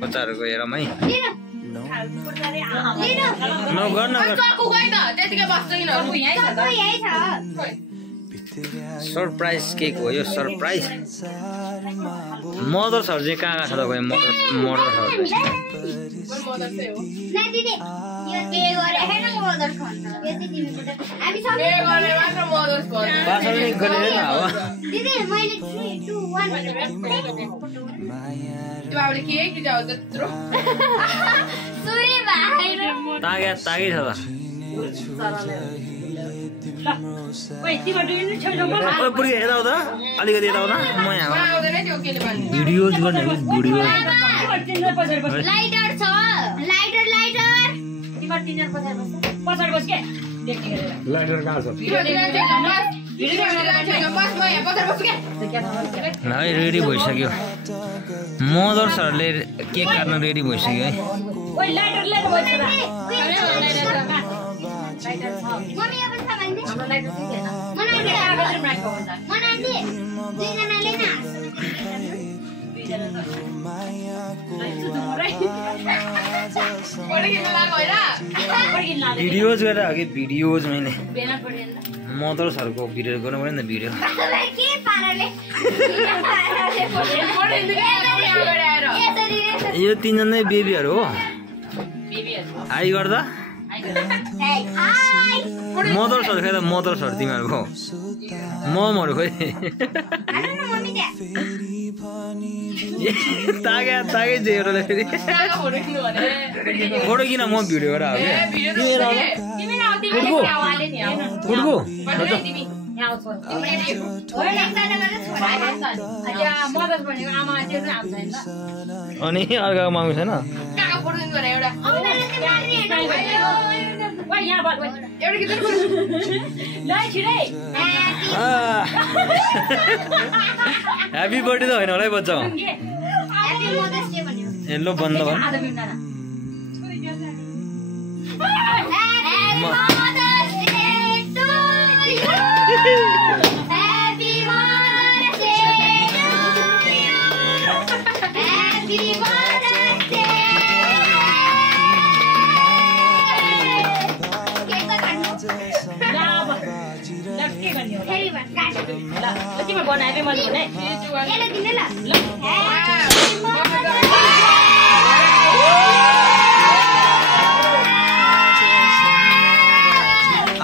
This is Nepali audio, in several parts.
बच्चाहरुको हेरमै सरप्राइज केक हो यो सरप्राइज मदर्सहरु चाहिँ कहाँ छ तपाईँ मदर्सहरु तागे छ पुरी हेरौ त अलिकति हेरौ न म यहाँ भिडियोज गर्ने भिडियो लाइटर छ लाइटर तिम्रो तिनीहरु पछाडी बस के देख्ने गरेर लाइटर कहाँ छ रेडी भइसक्यो मदर्सहरुले केक काट्न रेडी भइसक्यो है ओइ लाइटर लिएर बस्छ लाइटर छ मम्मी अब छ भन्दै हाम्रो लाइटर चाहिँ छैन मनाइले आगो राख्नु हुन्छ मनाइले दुई जनाले न दुई जना भिडियोज गरेर अघि भिडियोज मैले मदर्सहरुको भिडियो गर्नु पर्यो नि त भिडियो यो तीनजना बेबीहरु हो हाई गर्दा मदर्सहरु खै त मदर्सहरु तिमीहरुको ममहरु खोइ तागे जेरोले फेरि फोटो किन म भिडियो गरेर हो अनि अर्काको माग्नु छैन ह्याप्पी बर्थडे त होइन होला है बच्चा ल बन्द भयो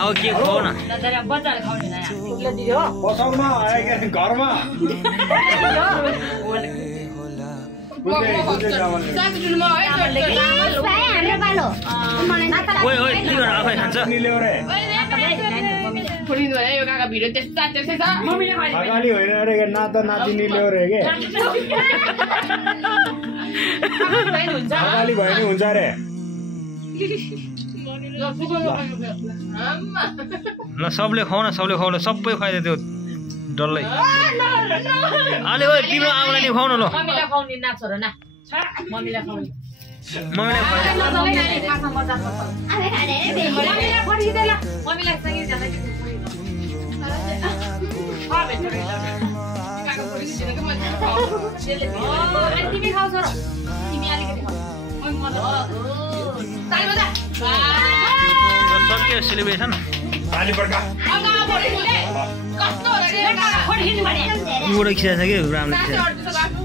अब के खाऊ न पसलमा घरमा आफै खान्छ अगाडि होइन अरे नाता नातिनी ल्याउ रे के अगाडि भयो नि हुन्छ अरे ल सबले खाऊ न सबै खुवाइदियो त्यो डल्लै अलि ओइ तिम्रो आमालाई नि खुवाउन ल मम्मीलाई खुवाउने नाच हो र न मम्मीलाई खुवाउने मम्मीलाई तिमी खाउँछ र तिमी अलिकति सक्यो सेलिब्रेसन कस्तो खिचेको छ कि राम्रो